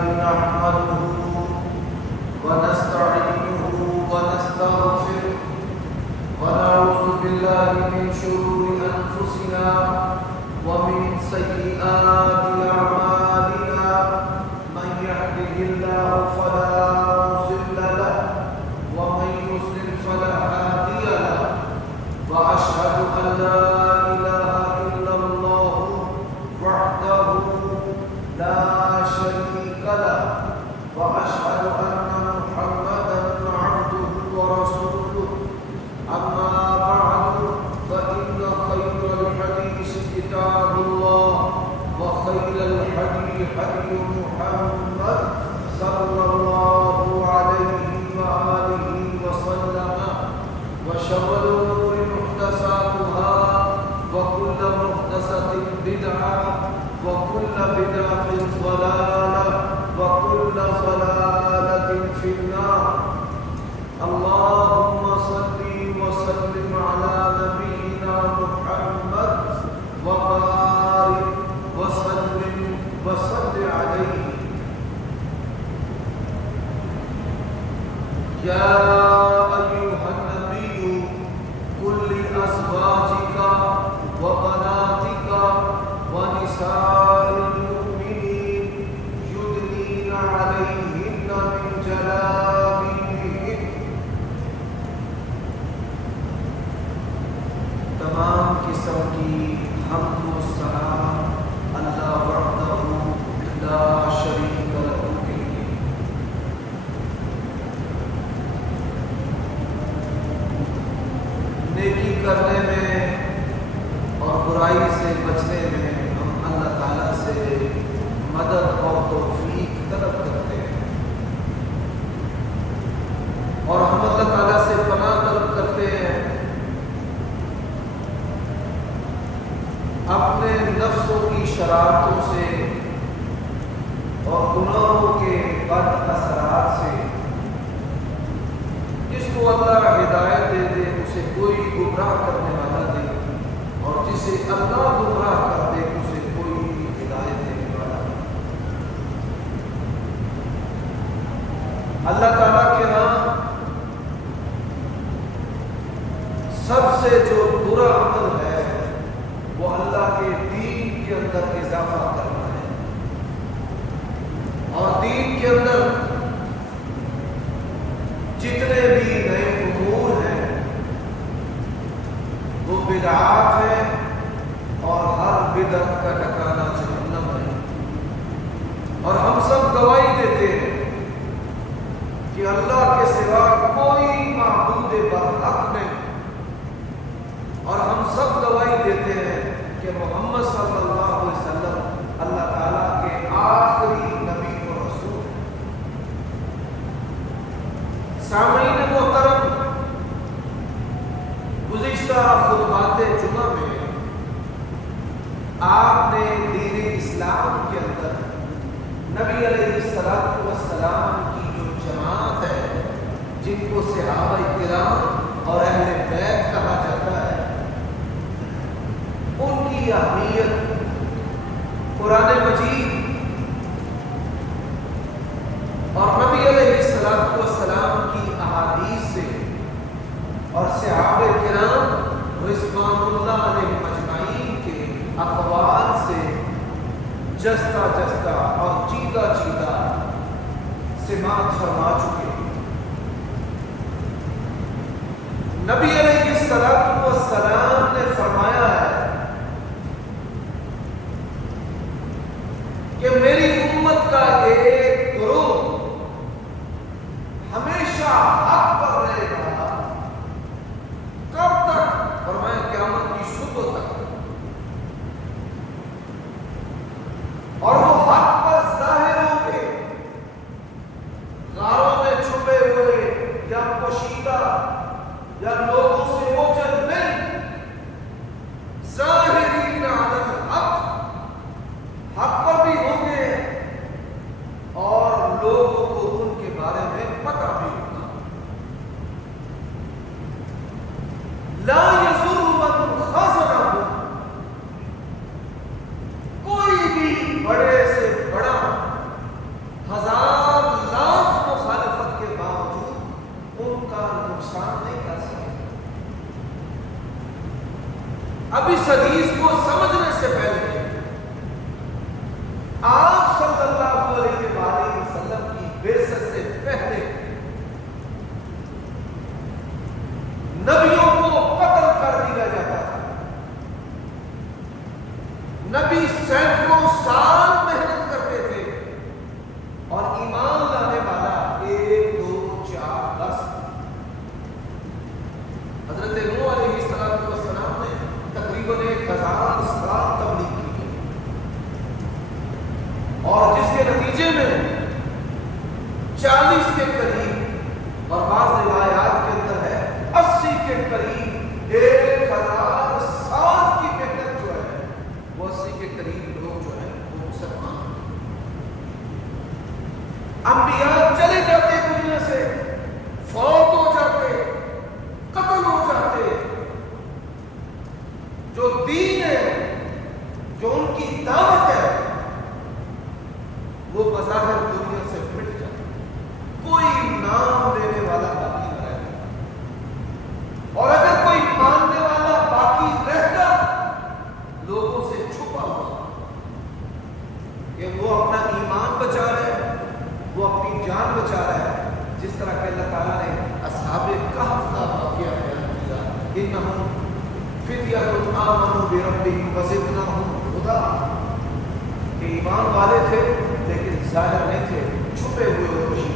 نحمده ونستعينه ونستغفره ونعوذ بالله من شرور أنفسنا ومن سيئات أعمالنا من يهده الله فلا مضل له ومن يضلل فلا هادي له وأشهد أن لا إله إلا الله وحده لا شريك له وأشهد أن محمدا عبده ورسوله أما بعد فإن خير الحديث كتاب الله وخير الهدي هدي محمد صلى الله عليه وآله وسلم وشر الأمور محدثاتها وكل محدثة بدعة وكل بدعة ضلالة وكل ضلالة في النار. اللهم صل وسلم على نبينا محمد وبارك وسلم وصل عليه. يا أيها النبي قل لأزواجك وبناتك ونساء المؤمنين يدنين عليهن من جلابيبهن. تمام قسم کی حمد و ثنا اللہ وحدہ لا شریک لہ کے لیے. نیکی کرنے میں اور برائی سے بچنے میں ہم اللہ تعالیٰ سے مدد اور توفیق طلب کرتے ہیں اور ہم اللہ تعالیٰ سے پناہ طلب کرتے ہیں اپنے نفسوں کی شرارتوں سے اور گناہوں کے بد اثرات سے. جس کو اللہ ہدایت دے دے اسے کوئی گمراہ کرنے والا دے اور جسے اللہ گمراہ کر دے اسے کوئی ہدایت دینے والا دے. اللہ تعالیٰ کے ہاں سب سے جو برا عمل ہے وہ اللہ کے دین کے اندر اضافہ کرنا ہے اور دین کے اندر جتنے بھی نئے امور ہیں وہ بدعات ہیں اور ہر بدعت کا ٹھکانہ جہنم ہے. اور ہم سب گواہی دیتے ہیں کہ اللہ کے سوا کوئی معبود برحق نہیں اور ہم سب گواہی دیتے ہیں کہ محمد صلی اللہ علیہ وسلم اللہ تعالیٰ کے آخری نبی و رسول. سامعین محترم، گزشتہ خطبات جمعہ میں آپ نے دین اسلام کے اندر نبی علیہ السلام کی جو جماعت ہے جن کو صحابہ کرام اور اہل بیت کہا جاتا ہے ان کی اہمیت قرآن مجید اور نبی علیہ السلام کی احادیث سے اور صحابہ کرام رضوان اللہ علیہ مجمعین کے اقوال سے جستا جستا اور چیدہ چیدہ سماعت فرما چکے ہیں. نبی علیہ السلام نے فرمایا ہے کہ میری امت کا ایک گروہ ہمیشہ حق پر رہے گا. کب تک؟ فرمایا قیامت کی صبح تک. اور وہ حق پر ظاہر ہوں گے، غاروں میں چھپے ہوئے یا پوشیدہ یا لوگوں سے اوجھل نہیں، اب اس حدیث کو سمجھنے سے پہلے آپ صلی اللہ علیہ وسلم کی بعثت سے پہلے نبیوں کو قتل کر دیا جاتا تھا. نبی سینکڑوں سال محنت کرتے تھے اور ایمان لانے والا 1 2 4 10. حضرت نوح علیہ السلام نے تقریباً 1000 سال تبلیغ کی اور جس کے نتیجے میں 40 کے قریب اور بعض روایات کے اندر ہے 80 کے قریب 1000 سال کی محنت جو ہے وہ 80 کے قریب لوگ جو ہیں وہ مسلمان. انبیاء چلے جاتے دنیا سے, فوت ہو جاتے, قتل ہو جاتے. جو دین ہے, جو ان کی دعوت ہے, وہ بظاہر دنیا سے مٹ جاتا, کوئی نام لینے والا باقی نہ رہتا. اور اگر کوئی ماننے والا باقی رہتا لوگوں سے چھپا ہوا کہ وہ اپنا ایمان بچا رہا ہے, وہ اپنی جان بچا رہا ہے. جس طرح کہ اللہ تعالیٰ نے اصحاب کہف کا واقعہ بیان کیا, انہم فتیۃ آمنوا بربہم وزدناہم ہدی, کہ ایمان والے تھے لیکن ظاہر نہیں تھے, چھپے ہوئے خوشی.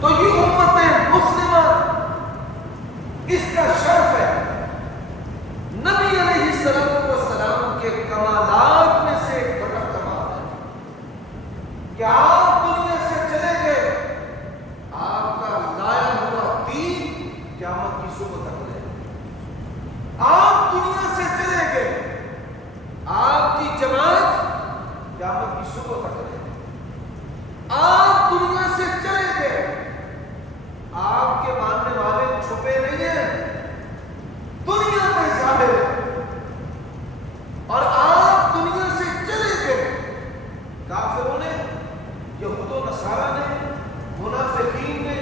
تو یہ امت مسلمہ اس کا شرف ہے. نبی علیہ السلام کے کمالات میں سے ایک بڑا کمال ہے کہ آپ دنیا سے چلے گئے, آپ کا لایا ہوا دین قیامت کی صبح تک رہے. آپ دنیا سے چلے گئے, آپ کی جماعت قیامت کی صبح تک رہے. آپ دنیا سے چلے گئے, آپ کے ماننے والے چھپے نہیں ہیں, دنیا میں ظاہر ہے. اور آپ دنیا سے چلے گئے, کافروں نے, یہود و نصارہ نے, منافقین نے,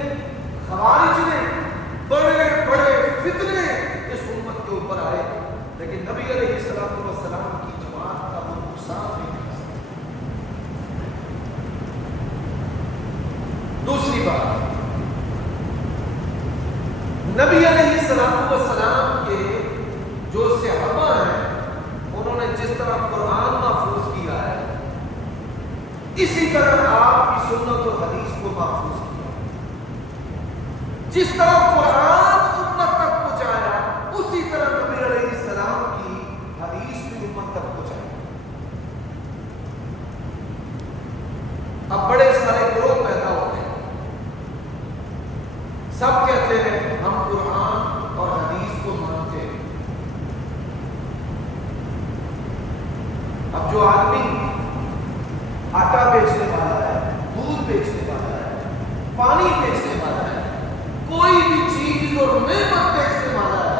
خوارج نے, بڑے بڑے فتنے اس امت کے اوپر آئے, لیکن نبی علیہ السلام کی جماعت کا وہ نقصان نہیں کر سکتے. دوسری بات, نبی علیہ السلام کے جو صحابہ ہیں انہوں نے جس طرح قرآن محفوظ کیا ہے اسی طرح آپ کی سنت و حدیث کو محفوظ کیا. جس طرح قرآن امت تک پہنچایا اسی طرح نبی علیہ السلام کی حدیث بھی امت تک پہنچائی. اب بڑے سارے گروہ پیدا ہوتے ہیں, سب کہتے ہیں ہم قرآن اور حدیث کو مانتے ہیں. اب جو آدمی آٹا بیچنے والا ہے, دودھ بیچنے والا ہے, پانی بیچنے والا ہے, کوئی بھی چیز اور نعمت بیچنے والا ہے,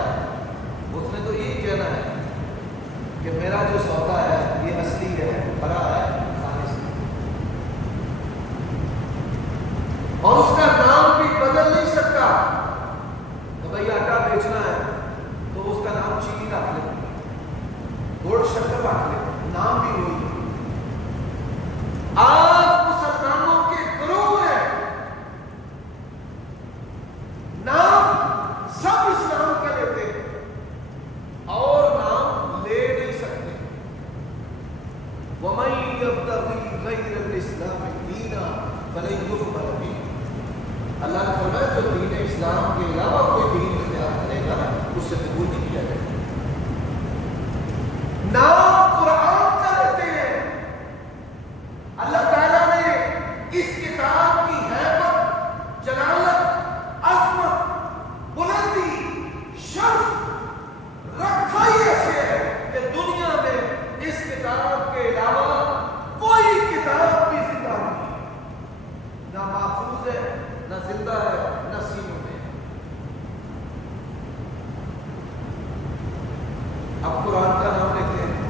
اس نے تو یہی کہنا ہے کہ میرا جو سودا ہے یہ اصلی ہے, بھرا ہے, خالص ہے. اور اس کا نام بھی بدل نہیں سکتا. تو بھائی آٹا بیچنا ہے تو اس کا نام چینی رکھ لے, گڑ شکر رکھ لے, نام بھی وہی. آج مسلمانوں کے گروہ ہیں, نام سب اسلام کا لیتے ہیں اور نام لے نہیں سکتے. وَمَن يَبْتَغِي غَيْرَ الْإِسْلَامِ دِينًا فَلَن يُقْبَلَ مِنْهُ. اللہ نے فرمایا جو دین اسلام کے علاوہ کوئی دین اختیار کرے گا اس سے قبول نہیں کیا جائے گا. نام قرآن کا لیتے ہیں. اللہ تعالیٰ نے اس کتاب کی ہیبت, جلالت, عظمت, بلندی, شرف رکھا ہی ایسے ہے کہ دنیا میں اس کتاب کے علاوہ کوئی کتاب بھی زندہ نہیں, نہ محفوظ ہے, نہ زندہ ہے, نہ سینوں میں. اب قرآن کا نام لیتے ہیں,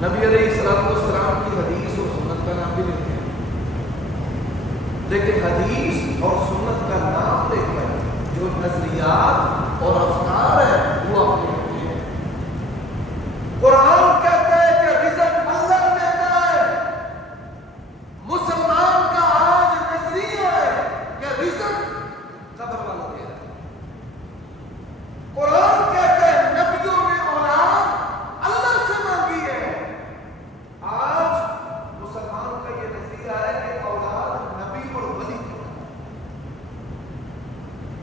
نبی علیہ السلام کی حدیث اور سنت کا نام بھی لیتے ہیں, لیکن حدیث اور سنت کا نام لے کر نظریات اور افکار ہیں وہ اپنے اپنے ہیں۔ قرآن کہتا ہے کہ رزق اللہ دیتا ہے، مسلمان کا آج نظریہ ہے کہ رزق قبر والا دے رہا ہے۔ قرآن کہتا ہے نبیوں نے اولاد اللہ سے مانگی ہے، آج مسلمان کا یہ نظریہ ہے کہ اولاد نبی اور ولی کی ہے۔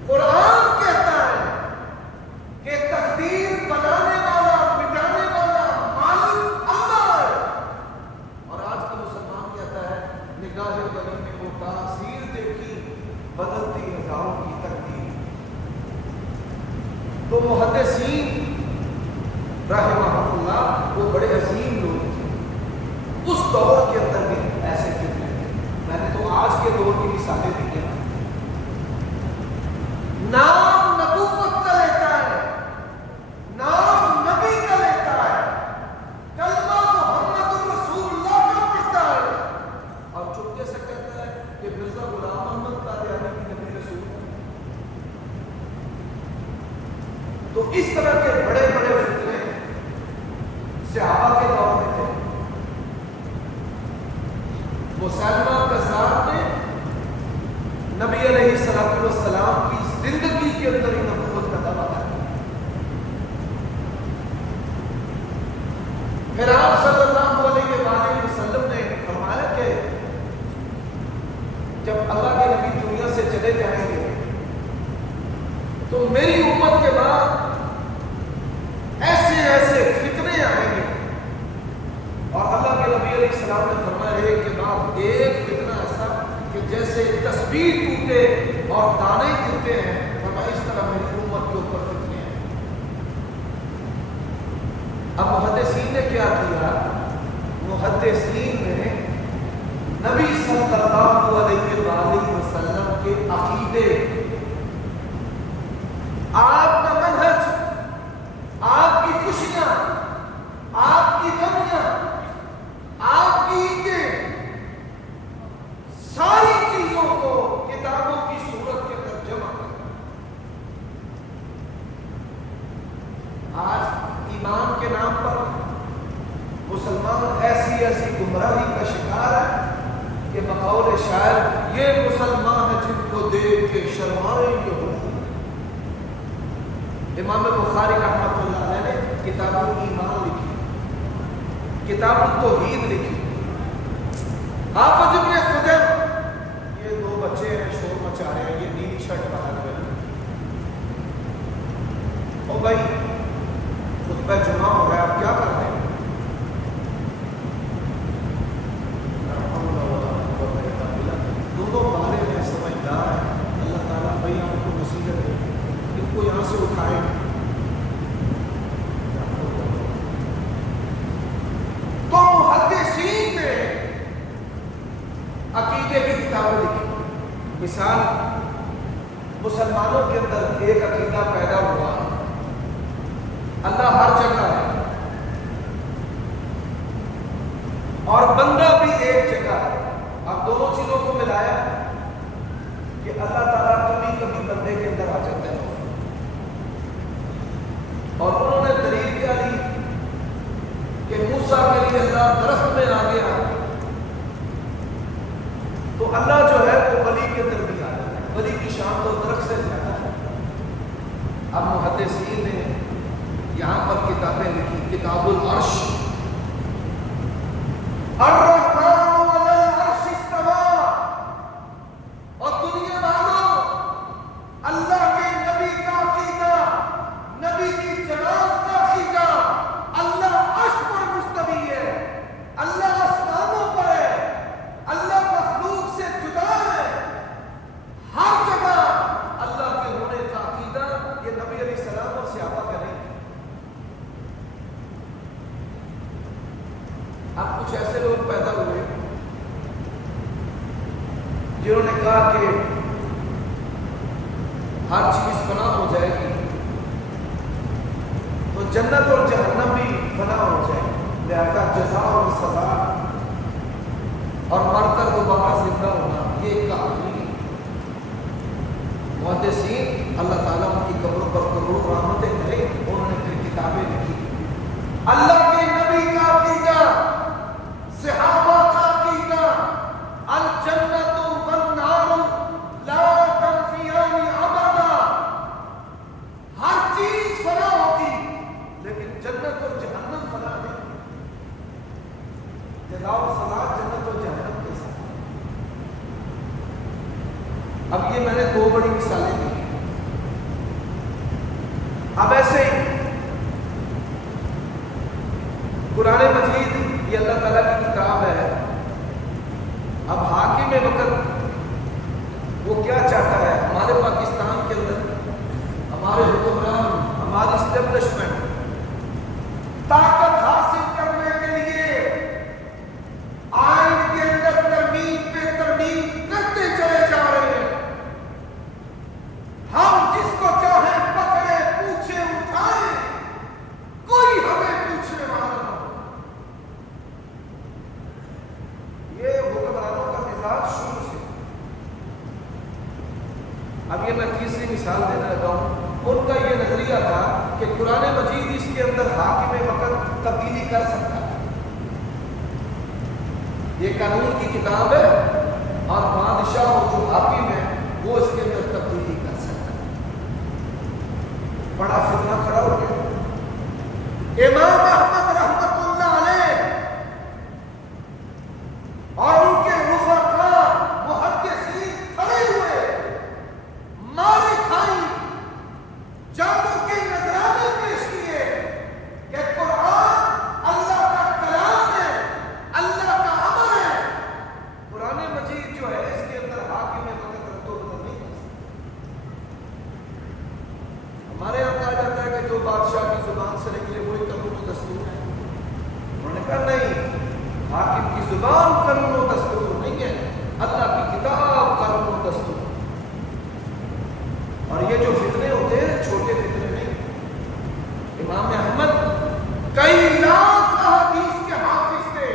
قرآن کہتا ہے کہ تقدیر بنانے والا مٹانے والا مالک اللہ ہے، اور آج کا مسلمان کہتا ہے نگاہ بنی نے وہ تاثیر دیکھی بدلتی ہزاروں کی تقدیر۔ تو محدثین رحمہ اللہ وہ بڑے عظیم لوگ تھے، اس دور کے اندر بھی ایسے فتنے تھے۔ میں نے تو آج کے دور کی مثالیں دی ہیں۔ نام نبوت کا لیتا ہے، نام نبی کا لیتا ہے، کلمہ محمد رسول اللہ کا پڑھتا ہے، اور چپکے سے کہتا ہے کہ مرزا غلام احمد قادیانی کی نبی رسول ہے۔ تو اس طرح کے بڑے بڑے فتنے صحابہ کے دور میں تھے۔ مسلمہ کذاب نے نبی علیہ السلام کی زندگی کے اندر ہی نبوت کا دعویٰ کیا۔ پھر آپ صلی اللہ علیہ وسلم نے فرمایا کہ جب اللہ کے نبی دنیا سے چلے جائیں گے تو میری امت کے بعد ایسے ایسے فتنے آئیں گے، اور اللہ کے نبی علیہ السلام نے فرمایا ایک کے بعد ایک فتنہ ایسا کہ جیسے تسبیح ٹوٹے اور دانے گرتے ہیں، فرمایا اس طرح میری امت کے اوپر فتنے ہیں۔ اب محدثین نے کیا کیا؟ محدثین نے نبی صلی اللہ علیہ وسلم کے عقیدے، آپ کا منہج، آپ کی خوشیاں، آپ کی غمیاں، آپ کی عیدیں، ساری چیزوں کو کتابوں کی صورت کے اندر جمع کرنا۔ آج ایمان کے نام پر مسلمان ایسی ایسی گمراہی کا شکار ہے کہ بقول شاعر یہ مسلمان ہے جن کو دیکھ کے شرمائے یہ ہو۔ امام بخاری رحمۃ اللہ علیہ نے کتاب الایمان لکھی، کتاب التوحید لکھی۔ حافظ ابن حجر، یہ دو بچے ہیں شور مچا رہے ہیں، یہ نیلی شرٹ پہن کر، او بھائی خطبہ جمعہ ہو رہا ہے، آپ کیا کر رہے ہیں؟ دونوں بارے میں سمجھدار ہیں، اللہ تعالیٰ بھائی آپ کو نصیحت دے، ان کو یہاں سے اٹھائے۔ تو محدثین نے عقیدے کی کتابیں لکھی۔ مثال مسلمانوں کے اندر ایک عقیدہ پیدا ہوا، اللہ ہر جگہ ہے اور بندہ بھی ایک جگہ ہے۔ اب دونوں چیزوں کو ملایا کہ اللہ تعالیٰ کبھی کبھی بندے کے اندر آ جاتا ہے، اور انہوں نے دلیل کیا لی کہ موسیٰ کے لیے اللہ درخت میں آ گیا تو اللہ جو ہے وہ ولی کے اندر بھی آ جاتا ہے، ولی کی شان تو درخت سے زیادہ ہے۔ اب محدثین نے یہاں پر کتابیں لکھی، کتاب العرش، الرحمن علی العرش استوى، اور دنیا والوں اللہ کے نبی کا عقیدہ، نبی کی جماعت کا عقیدہ، اللہ عرش پر مستوی ہے، اللہ آسمانوں پر ہے، اللہ مخلوق سے جدا ہے، ہر جگہ اللہ کے ہونے کا عقیدہ، یہ نبی علیہ السلام اور صحابہ کا نہیں۔ اب کچھ ایسے لوگ پیدا ہوئے جنہوں نے کہا کہ ہر چیز فنا ہو جائے گی تو جنت اور جہنم بھی فنا ہو جائے، لہذا جزا اور سزا اور مر کر دوبارہ زندہ ہونا یہ ایک کہانی ہے۔ محدثین اللہ تعالیٰ ان کی قبروں پر کروڑوں رحمتیں کرے. انہوں نے پھر کتابیں لکھی. اللہ کے نبی کا عقیدہ، صحابہ کا عقیدہ، الجنت والنار لا تنفیان ابدا. ہر چیز فنا ہوگی لیکن جنت اور جہنم فنا نہیں. جزا و سزا جنت اور جہنم کے ساتھ. اب یہ میں نے دو بڑی مثالیں دی. اب ایسے ہی قرآن مجید یہ اللہ تعالیٰ کی کتاب ہے. اب حاکم وقت وہ کیا چاہتا ہے؟ ہمارے پاکستان کے اندر ہمارے حکمران، ہماری اسٹیبلشمنٹ طاقت حاصل کرنے کے لیے آئین کے اندر ترمیم پہ ترمیم کرتے چلے جا رہے ہیں. ہم جس کو چاہیں پکڑے، پوچھے اٹھائیں، کوئی ہمیں پوچھنے والا نہ ہو. یہ حکمرانوں کا مزاج شروع سے. اب یہ میں تیسری مثال دینے لگا ہوں. ان کا یہ نظریہ تھا کہ قرآن مجید اس کے اندر حاکم وقت تبدیلی کر سکتا ہے. یہ قانون کی کتاب ہے اور بادشاہ جو حاکم ہے وہ اس کے اندر تبدیلی کر سکتا ہے. بڑا فتنہ کھڑا ہو گیا. امام احمد رحمت اللہ علیہ اور ان کے رفقا محدثین کھڑے ہوئے، مارے کھائی، جانوں کے نذرانے پیش کیے کہ قرآن اللہ کا کلام ہے، اللہ کا امر ہے. قرآن مجید جو ہے اس کے اندر حاکم وقت رد و بدل نہیں کر سکتا. ہمارے یہاں کہا جاتا ہے کہ جو بادشاہ کی زبان سے نکلے وہی قانون و دستور ہے. انہوں نے کہا نہیں، حاکم کی زبان قانون و دستور نہیں ہے، اللہ کی کتاب قانون و دستور. اور یہ جو فتنے ہوتے ہیں چھوٹے فتنے نہیں. امام احمد کئی لاکھ احادیث کے حافظ تھے،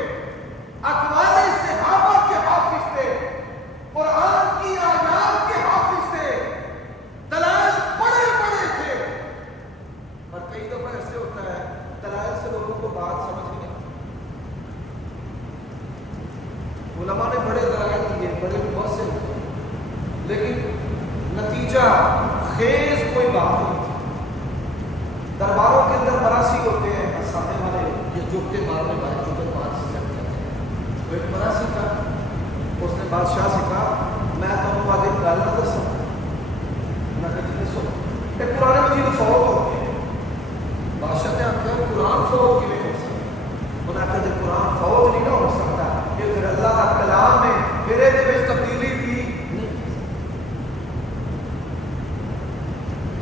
اقوال صحابہ کے حافظ تھے، قرآن کی آیات کے حافظ تھے، دلائل بڑے بڑے تھے. اور کئی دفعہ ایسے ہوتا ہے دلائل سے لوگوں کو بات سمجھ نہیں آتی. علماء نے بڑے دلائل دیے، بڑے مؤثر، لیکن نتیجہ خیز کوئی بات نہیں تھی. درباروں کے اندر مراسی ہوتے ہیں، ہنسانے والے، یہ جوکتے مارنے والے، جو بات سے کرتے ہیں. وہ ایک مراسی تھا، اس نے بادشاہ سے کہا میں تمہیں آگے گل نہ دسا. میں کہا جی سو ایک قرآن مجید فوت ہو گئے. بادشاہ نے آخر قرآن فوت کی نہیں ہو سکتا. انہوں نے کہا جب قرآن فوت نہیں نہ ہو سکتا، یہ پھر اللہ کا کلام ہے، پھر یہ تبدیلی بھی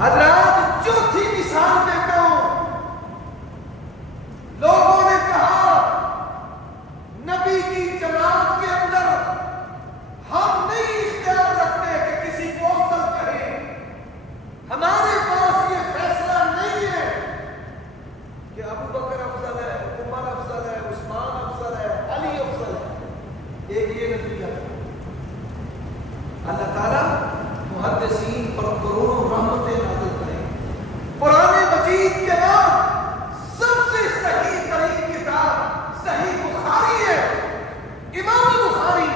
حضرات. چوتھی مثال دیتا ہوں. لوگوں نے کہا نبی کی جماعت کے اندر ہم نہیں اختیار رکھتے کہ کسی کو افضل کہیں. ہمارے پاس یہ فیصلہ نہیں ہے کہ ابو بکر افضل ہے، عمر افضل ہے، عثمان افضل ہے، علی افضل ہے. ایک یہ نظریہ تھا. اللہ تعالیٰ محدثین پر کروڑوں رحمتیں نازل کریں. قرآن مجید کے بعد سب سے صحیح ترین کتاب صحیح بخاری ہے. امام بخاری،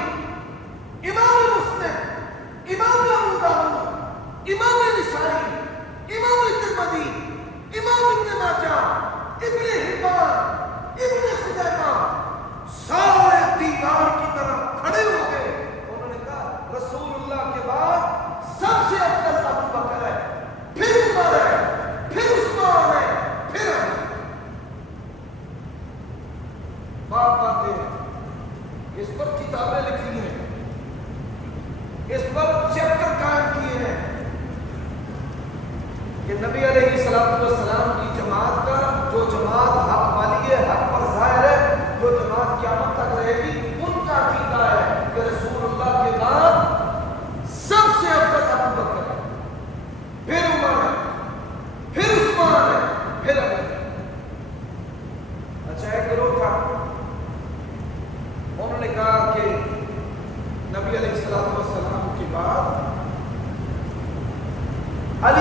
امام مسلم، امام ابو داؤد، امام نسائی، امام ترمذی، امام ابن ماجہ، ابن حبان، ابن خزیمہ، سارے دیوار کی طرف کھڑے ہو گئے. انہوں نے کہا رسول اللہ کے بعد سب سے افضل ابو بکر ہے، پھر عمر ہے، پھر عثمان ہے، پھر علی. بات باتیں ہیں، اس پر کتابیں لکھی ہیں، اس پر چیپٹر قائم کیے ہیں کہ نبی علیہ السلام کی جماعت کا جو جماعت حق والی ہے، حق پر ظاہر ہے، جو جماعت قیامت تک رہے گی، ان کا عقیدہ ہے کہ رسول اللہ کے بعد سب سے افضل ابو بکر ہے، پھر عمر ہے، پھر عثمان ہے، پھر علی ہے. اچھا ایک گروہ تھا، انہوں نے کہا کہ نبی علیہ السلام کے بعد علی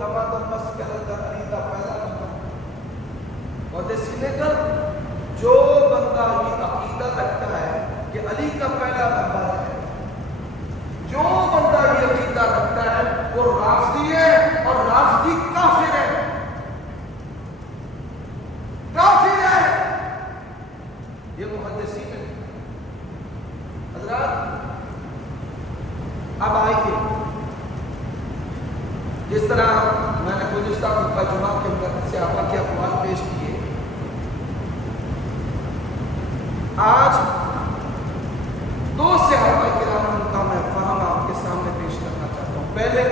دمادم مسجد کے اندر علی کا پہلا نمبر. محدثین نے کہا جو بندہ یہ عقیدہ رکھتا ہے کہ علی کا پہلا نمبر ہے، جو بندہ یہ عقیدہ رکھتا ہے وہ رافضی ہے، اور رافضی کافر ہے، کافر ہے. یہ محدثین ہیں. حضرات اب آئیے، جس طرح میں نے گزشتہ خطبہ جمعہ کے اندر صحابہ کے اقوال پیش کیے، آج دو صحابہ کرام کا میں فہم آپ کے سامنے پیش کرنا چاہتا ہوں. پہلے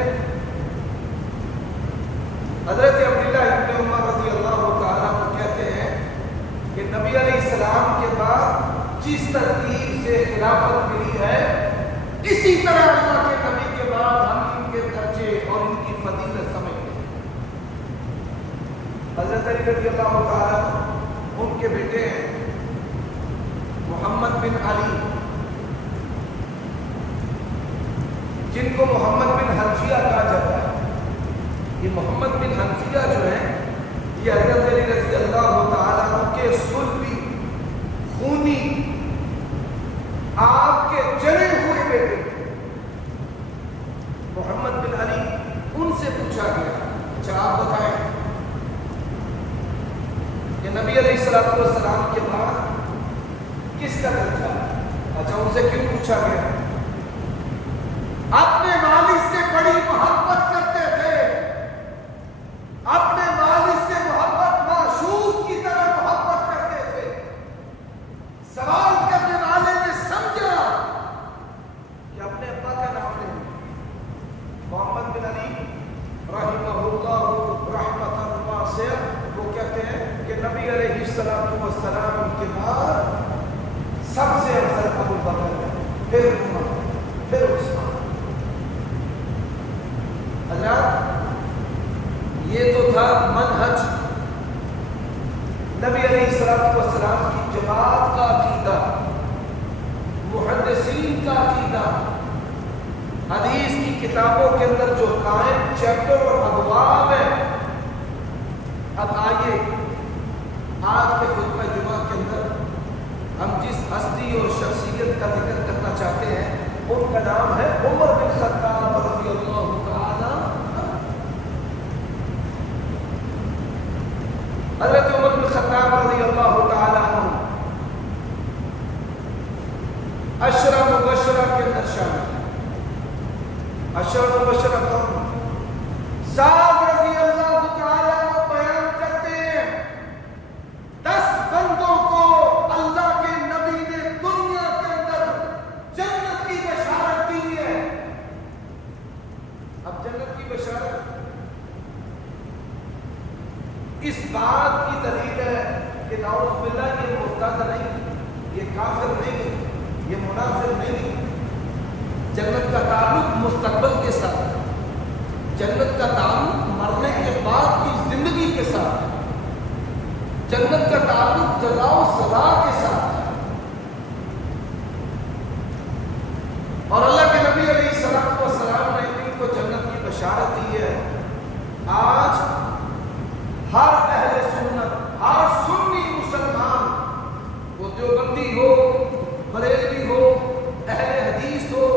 حضرت عبداللہ ابن عمر رضی اللہ تعالیٰ عنہ کہتے ہیں کہ نبی علیہ السلام کے بعد جس ترتیب سے خلافت ملی ہے، اسی طرح اللہ کے نبی کے بعد ہم ان کے درجے اور ان کی فضیلت سمجھتے ہیں. حضرت علی رضی اللہ تعالیٰ ان کے بیٹے ہیں محمد بن علی، جن کو محمد بن حنفیہ کہا جاتا ہے. یہ محمد بن حنفیہ جو ہے یہ حضرت علی رضی اللہ تعالیٰ عنہ کے صلبی خونی آپ کے جنے ہوئے بیٹے. محمد بن علی ان سے پوچھا گیا، اچھا آپ بتائیں کہ نبی علیہ السلام کے بعد کس کا درجہ ہے؟ اچھا ان سے کیوں پوچھا گیا؟ اپنے والد سے بڑی محبت کرتے تھے، اپنے والد سے محبت معشوق کی طرح محبت کرتے تھے. سوال کرنے والے نے سمجھا کہ اپنے ابا کا نام لیں. محمد بن علی رحمہ اللہ رحمۃ واسعہ وہ کہتے ہیں کہ نبی علیہ السلام کے بعد سب سے افضل ابو بکر ہے، پھر عمر، پھر عثمان. حضرات یہ تو تھا منہج نبی علیہ السلام کی جماعت کا عقیدہ، محدثین کا عقیدہ، حدیث کی کتابوں کے اندر جو قائم چیپٹر اور ابواب ہیں. اب آئیے آج کے خطبہ جمعہ کے اندر ہم جس ہستی اور شخصیت کا ذکر کرنا چاہتے ہیں ان کا نام ہے عمر بن خطاب رضی اللہ تعالی. حضرت عمر بن خطاب رضی اللہ تعالی عنہ عشرہ مبشرہ کے اندر شامل ہیں. عشرہ مبشرہ کون؟ سعد رضی اللہ تعالی عنہ بیان کرتے ہیں 10 بندوں کو اللہ کے نبی نے دنیا کے اندر جنت کی بشارت دی ہے. اب جنت کی بشارت اس بات کی دلیل ہے کہ نعوذ باللہ یہ مرتد نہیں، یہ کافر نہیں، یہ منافق نہیں. جنت کا تعلق مستقبل کے ساتھ ہے، جنت کا تعلق مرنے کے بعد کی زندگی کے ساتھ ہے، جنت کا تعلق جزا و سزا کے ساتھ ہے. اور اللہ کے نبی علیہ السلام نے ان کو جنت کی بشارت دی ہے. آج ہر اہل سنت، ہر سنی مسلمان، وہ دیوبندی ہو، بریلوی ہو، اہل حدیث ہو،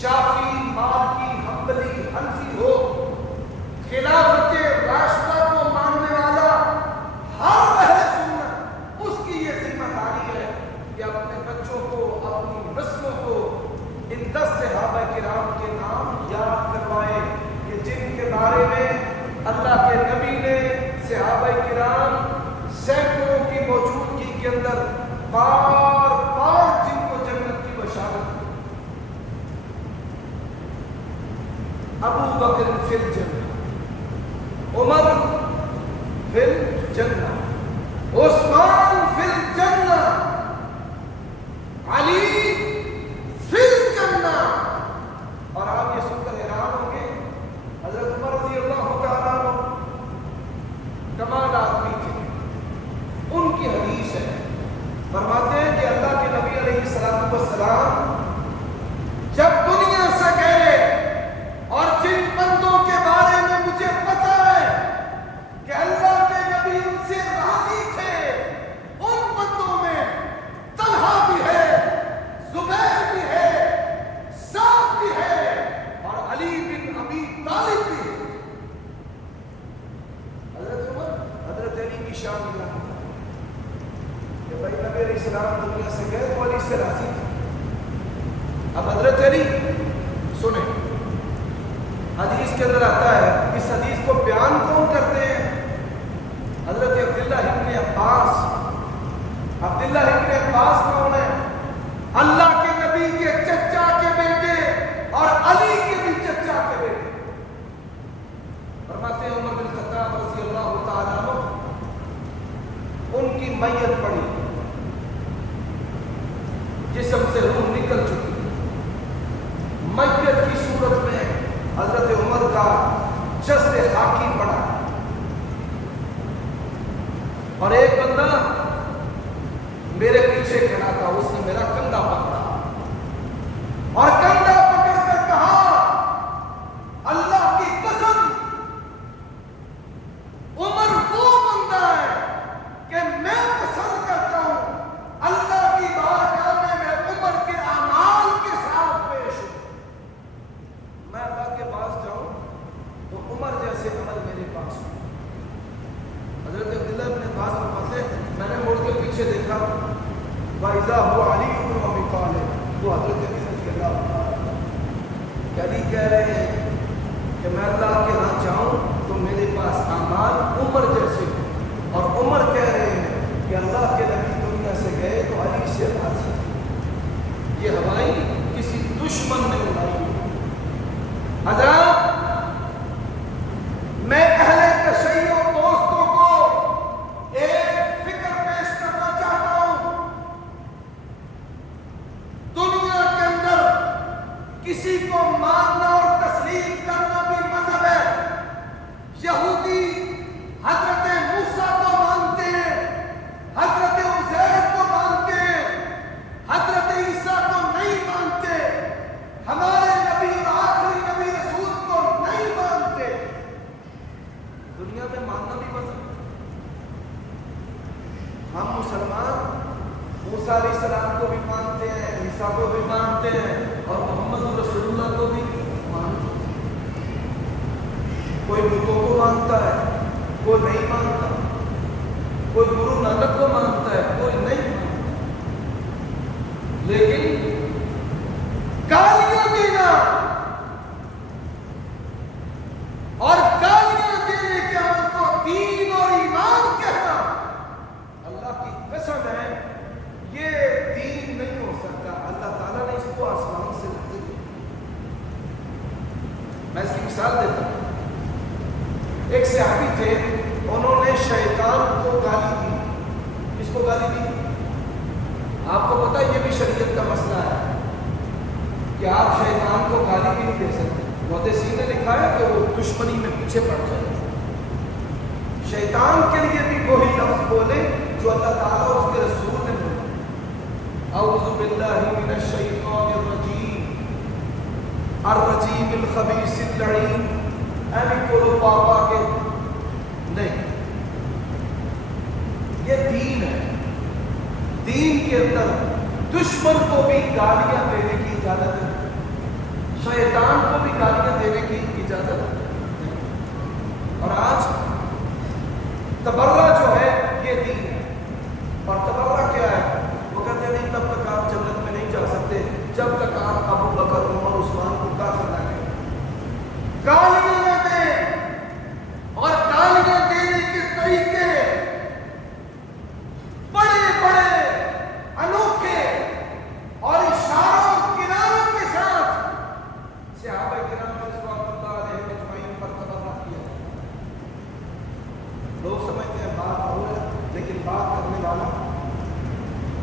شافعی، مالکی، حنبلی، حنفی ہو، خلافت راشدہ کو ماننے والا ہر اہل سنت، اس کی یہ ذمہ داری ہے کہ اپنے بچوں کو، اپنی نسلوں کو ان 10 صحابہ کرام کے نام یاد کروائے کہ جن کے بارے میں اللہ کے نبی نے صحابہ کرام سینکڑوں کی موجودگی کے اندر بار بار جن کو جنت کی بشارت دی. ابو بکر فی الجنہ، عمر فی الجنہ، عثمان فی الجنہ، علی فی الجنہ. اور آپ یہ سن کر حیران ہوں گے، حضرت عمر رضی اللہ تعالیٰ عنہ کمال آدمی تھے. ان کی حدیث ہے، فرماتے ہیں کہ اللہ کے نبی علیہ السلام جب دنیا سے گئے اور جن بندوں کے بارے میں مجھے نشانیاں کہ بھائی نبی علیہ السلام دنیا سے گئے تو علی سے راضی تھے. اب حضرت علی سنیں، حدیث کے اندر آتا ہے، اس حدیث کو بیان کون کرتے ہیں؟ حضرت عبداللہ ابن عباس. عبداللہ ابن عباس کون ہے؟ اللہ کے نبی کے چچا کے بیٹے اور علی کے بھی چچا کے بیٹے. فرماتے ہیں عمر بن خطاب رضی اللہ تعالیٰ عنہ ان کی میت پڑی، جسم سے روح نکل چکی، میت کی صورت میں حضرت عمر کا جسد خاکی پڑا اور ایک بندہ میرے پیچھے کھڑا تھا، اس نے میرا کندھا پکڑا اور کندھا پکڑ کر کہا اللہ کی قسم عمر وہ بندہ ہے کہ میں پسند کرتا ہوں اللہ کی بارگاہ میں عمر کے اعمال کے ساتھ پیش ہوں. میں اللہ کے پاس جاؤں تو عمر جیسے عمل میرے پاس ہو. حضرت عبداللہ ابن عباس فرماتے ہیں میں نے مڑ کے پیچھے دیکھا، فَإِذَا هُوَ عَلِيٌّ بْنُ أَبِي طَالِبٍ. وہ حضرت علی رضی اللہ عنہ علی کہہ رہے ہیں کہ میں اللہ کے ہاں جاؤں تو میرے پاس اعمال عمر جیسے ہو، اور عمر کہہ رہے ہیں کہ اللہ کے نبی دنیا سے گئے تو علی سے راضی. یہ ہوائی کسی دشمن نے اڑائی. حضرات میں اہل تشیع دوستوں کو ایک فکر پیش کرنا چاہتا ہوں. دنیا کے اندر کسی کو ماننا اور تسلیم کرنا بھی مذہب ہے. یہودی حضرت موسیٰ کو مانتے ہیں، حضرت عزیر کو مانتے ہیں، حضرت عیسیٰ کو نہیں مانتے، ہمارے نبی اور آخری نبی رسول کو نہیں مانتے. دنیا میں ماننا بھی مذہب ہے. ہم مسلمان موسیٰ علیہ السلام کو بھی مانتے ہیں، عیسیٰ کو بھی مانتے ہیں اور محمد رسول اللہ کو بھی مانتے ہیں. کوئی بتوں کو مانتا ہے، کوئی نہیں مانتا، کوئی گرو نانک کو مانتا ہے، کوئی نہیں مانتا. لیکن گالیاں دینا اور گالیاں دینے کے عمل کو دین اور ایمان کہنا اللہ کی قسم ہے یہ دین نہیں ہو سکتا. اللہ تعالیٰ نے اس کو آسمان سے نازل کیا. میں اس کی مثال دیتا ہوں. ایک صحابی تھے، انہوں نے شیطان کو گالی دی. کس کو گالی دی؟ آپ کو پتا یہ بھی شریعت کا مسئلہ ہے کہ آپ شیطان کو گالی بھی نہیں دے سکتے. محدثین نے لکھا ہے کہ وہ دشمنی میں پیچھے پڑ جائے. شیطان کے لیے بھی وہی لفظ بولے جو اللہ تعالیٰ اور اس کے رسول نے بولے. اعوذ باللہ من الشیطان الرجیم الخبیث اللعین. ایمی کولو پاپا کے نہیں. یہ دین ہے. دین کے اندر دشمن کو بھی گالیاں دینے کی اجازت ہے، شیطان کو بھی گالیاں دینے کی اجازت ہے. اور آج تبرہ جو ہے یہ دین ہے. اور تبرہ کیا ہے؟ وہ کہتے ہیں نہیں تب تک آپ جنت میں نہیں جا سکتے جب تک آپ ابو بکر عمر عثمان کو کافر نہ کریں. گالیاں نہ دیں. اور گالیاں دینے کے طریقے بڑے بڑے انوکھے اور اشاروں کناروں کے ساتھ صحابہ کرام رضوان اللہ علیہم اجمعین پر تبرہ کیا. لوگ سمجھتے ہیں بات ہو ہے، لیکن بات کرنے والا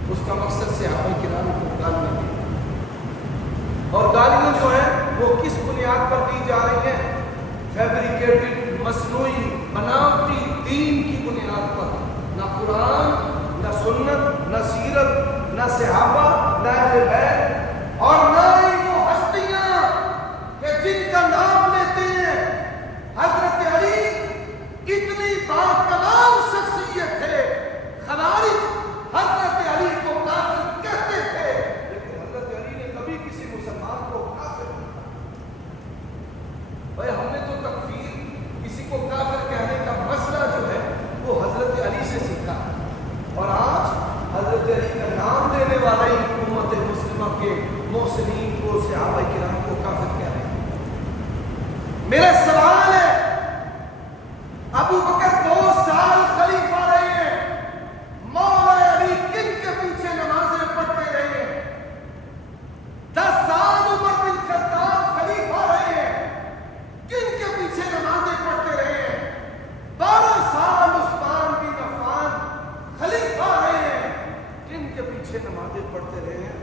اس کا مقصد صحابہ کرام کو گالیاں دی. اور گالیاں جو ہیں وہ کس بنیاد پر دی جا رہی ہیں؟ فیبریکیٹڈ، مصنوعی، بناوٹی دین کی بنیاد پر. نہ قرآن، نہ سنت، نہ سیرت، نہ صحابہ، نہ اہل بیت، اور نہ ہی وہ ہستیاں کہ جن کا نام لیتے ہیں. حضرت علی اتنی باکمال شخصیت تھے. خوارج حضرت علی کو کافر کہتے تھے، لیکن حضرت علی نے کبھی کسی مسلمان کو کافر نہیں کہا. بھائی ہم نے تو تکفیر، کسی کو کافر کہنے کا مسئلہ جو ہے وہ حضرت علی محسنین کو, صحابہ کرام کو کافر کہہ رہے ہیں. میرا سوال ہے, ابو بکر 2 سال خلیفہ رہے ہیں, مولا علی کن کے پیچھے نمازیں پڑھتے رہے ہیں؟ 10 سال عمر بن خطاب خلیفہ رہے ہیں, کن کے پیچھے نمازیں پڑھتے رہے ہیں؟ 12 سال عثمان بن عفان خلیفہ رہے ہیں, کن کے پیچھے نمازیں پڑھتے رہے ہیں؟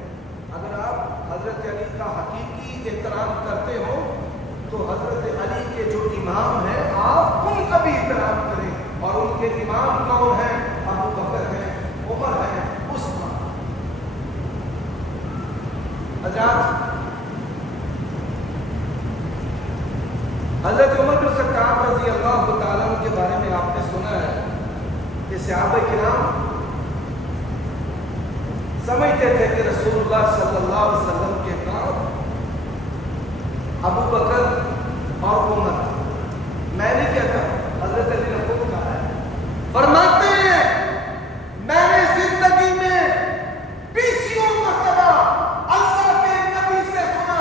اگر آپ حضرت علی کا حقیقی احترام کرتے ہو تو حضرت علی کے جو امام ہیں آپ ان کا بھی احترام کریں, اور ان کے امام کون ہیں؟ ابو بکر ہیں, عمر ہیں, عثمان. حضرات, حضرت عمر بن خطاب رضی اللہ تعالیٰ عنہ کے بارے میں آپ نے سنا ہے کہ صحابہ کرام سمجھتے تھے کہ رسول اللہ صلی اللہ علیہ وسلم کے بعد ابو بکر اور عمر. میں نہیں کہتا, حضرت علی نے خود کہا ہے, فرماتے ہیں میں نے زندگی میں 20 مرتبہ اللہ کے نبی سے سنا,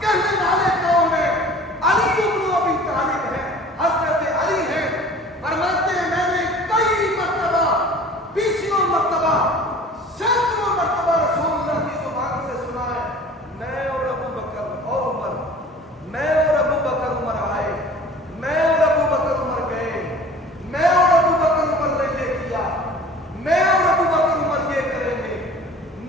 کہنے والے کون ہیں؟ علی بن ابی طالب ہیں, حضرت علی ہیں. فرماتے ہیں میں نے کئی مرتبہ, 20 مرتبہ, سینکڑوں مرتبہ رسول اللہ کی زبان سے سنا ہے, میں اور ابو بکر اور عمر, میں اور ابو بکر عمر آئے, میں اور ابو بکر عمر گئے, میں اور ابو بکر عمر نے یہ کیا, میں اور ابو بکر عمر یہ کریں گے,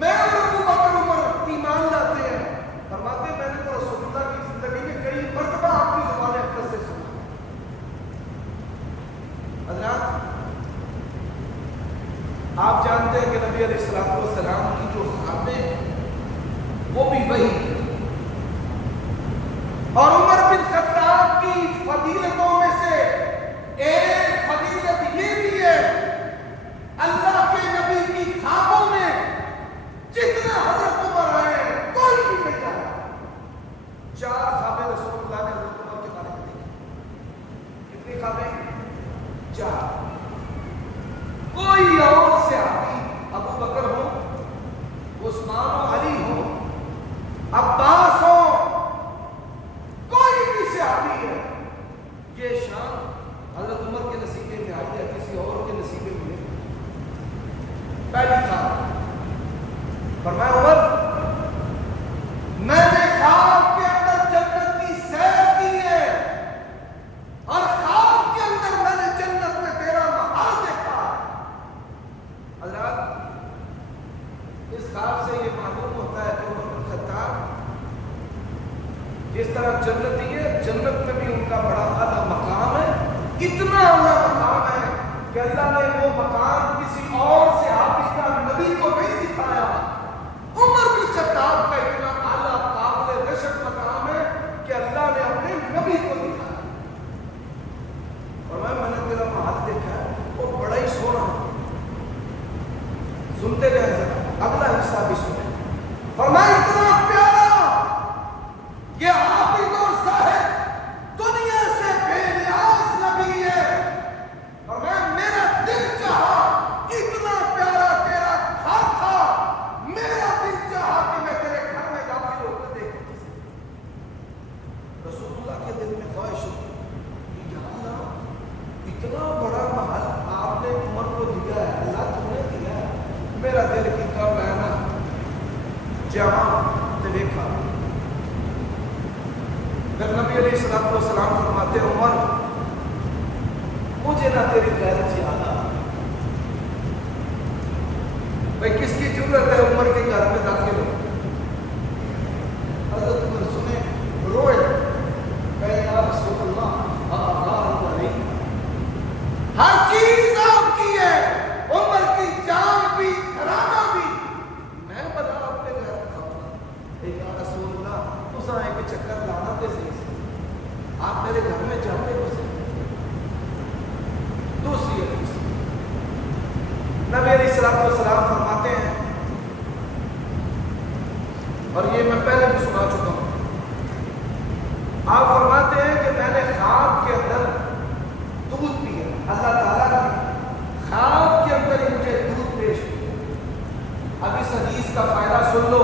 میں اور ابو بکر عمر ایمان لاتے ہیں. فرماتے ہیں میں نے تو رسول اللہ کی زندگی میں کئی مرتبہ آپ کی زبان اقدس سے سنا. حضرات, آپ جانتے ہیں کہ نبی علیہ السلام کی جو خوابیں ہیں وہ بھی وہی ہیں, اور عمر بن خطاب کی فضیلتوں میں سے ایک فضیلت یہ بھی ہے, اللہ کے نبی کی خوابوں میں جتنے حضرت عمر آئے ہیں کوئی بھی نہیں جانا. 4 خوابیں رسول اللہ نے حضرت عمر کے بارے میں دیکھی. کتنی خوابیں؟ 4. کوئی اور صحابی, ابو بکر ہو, عثمان و علی ہو, عباس ہو, کوئی بھی صحابی ہے, یہ شان حضرت عمر کے نصیبے میں آئی ہے, کسی اور کے نصیبے میں نہیں. پہلی خواب, فرمایا عمر میں نے خواب کے اندر جنت کی سیر کی ہے, اور خواب کے اندر میں نے جنت میں تیرا محل دیکھا. حضرات, اس خواب سے یہ معلوم ہوتا ہے کہ عمر بن خطاب جس طرح جنتی ہے, جنت میں بھی ان کا بڑا اعلیٰ مقام ہے, اتنا اعلیٰ مقام ہے کہ اللہ نے وہ مقام کسی اور صحابی کا نبی کو نہیں دکھایا. عمر بن خطاب کا اتنا اعلیٰ قابل رشک مقام ہے کہ اللہ نے اپنے نبی کو دکھایا. اور میں نے تیرا محل دیکھا ہے, وہ بڑا ہی سونا. سنتے رہے ذرا, اگلا حصہ بھی سنیں. فرمایا اتنا پیارا, یہ عابد اور زاہد دنیا سے بے نیاز نبی ہے, اور میرا دل چاہا, اتنا پیارا تیرا گھر تھا, میرا دل چاہا کہ میں تیرے گھر میں داخل ہو کر دیکھوں. رسول اللہ کے دل میں خواہش ہوئی کہ یا اللہ اتنا بڑا محل آپ نے عمر کو دیا ہے, اللہ تم نے دیا ہے, میرا دل کی کب ہے نا جہاں دیکھا. پھر نبی علیہ السلام فرماتے ہیں عمر مجھے نہ تیری غیرت یاد آ. بھائی کس کی ضرورت ہے عمر کے گھر میں داخل ہو؟ حضرت عمر سنیں روئے, کہے یا رسول اللہ ہر چیز آپ کی ہے, عمر کی جان بھی, گھرانہ بھی, میں بتا اپنے گھر کھاؤں. یا رسول اللہ تو آئے کہ چکر لانا تے صحیح, آپ میرے گھر میں جاتے ہو صحیح. دوسری حدیث, نبی علیہ السلام فرماتے ہیں, اور یہ میں پہلے بھی سنا چکا ہوں, آپ فرماتے ہیں کہ میں نے خواب کے اندر دودھ پیا, اللہ تعالیٰ نے خواب کے اندر ہی مجھے دودھ پیش کیا. اب اس حدیث کا فائدہ سن لو.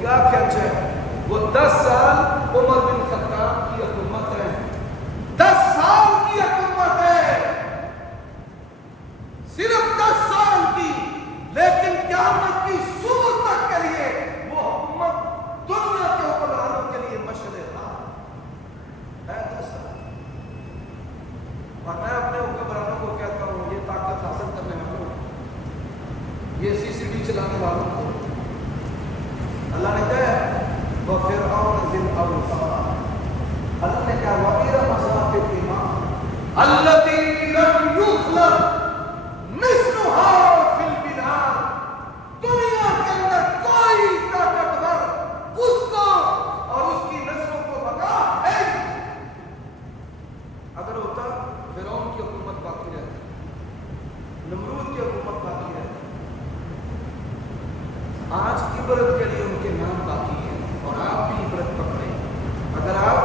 کیا کھینچ ہے؟ وہ 10 سال عمر بن خطاب کی حکومت ہے، 10 سال کی حکومت ہے، صرف 10 سال کی، لیکن قیامت کی صبح تک کے لیے وہ حکومت دنیا کے حکمرانوں کے لیے مشرق ہے 10 سال۔ اور میں اپنے حکمرانوں کو کہتا ہوں، یہ طاقت حاصل کرنے والوں، یہ CCTV چلانے والوں کو اللہ نے کہا وَفِرْعَوْنَ ذِي الْأَوْتَادِ، اللہ نے کہا وَإِرَمَ ذَاتِ الْعِمَادِ الَّتِي لَمْ يُخْلَقْ مِثْلُهَا فِي الْبِلَادِ، دنیا کے اندر کوئی طاقتور اس کو اور اس کی نسلوں کو بقا ہے۔ اگر ہوتا فرعون کی حکومت باقی رہتی، نمرود کی حکومت باقی رہتی، آج عبرت کے لیے ان کے نام باقی ہے، اور آپ بھی عبرت پکڑیں۔ اگر آپ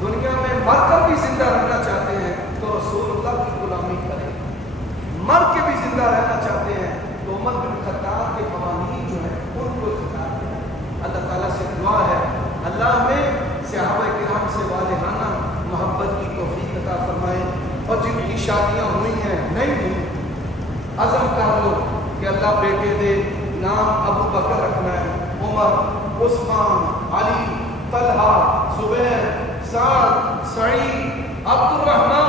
دنیا میں مر کر بھی زندہ رہنا چاہتے ہیں تو رسول اللہ کی غلامی کریں، مر کے بھی زندہ رہنا چاہتے ہیں تو عمر بن خطاب کے قوانین جو ہیں ان کو اختیار کریں۔ اللہ تعالیٰ سے دعا ہے اللہ ہمیں صحابہ کرام سے والہانہ محبت کی توفیق عطا فرمائے، اور جن کی شادیاں ہوئی ہیں نہیں ہوئی عزم کر لو کہ اللہ بیٹے دے نام ابو بکر رکھنا ہے، عمر، عثمان، علی، طلحہ، زبیر، سعد، سعید، عبد الرحمن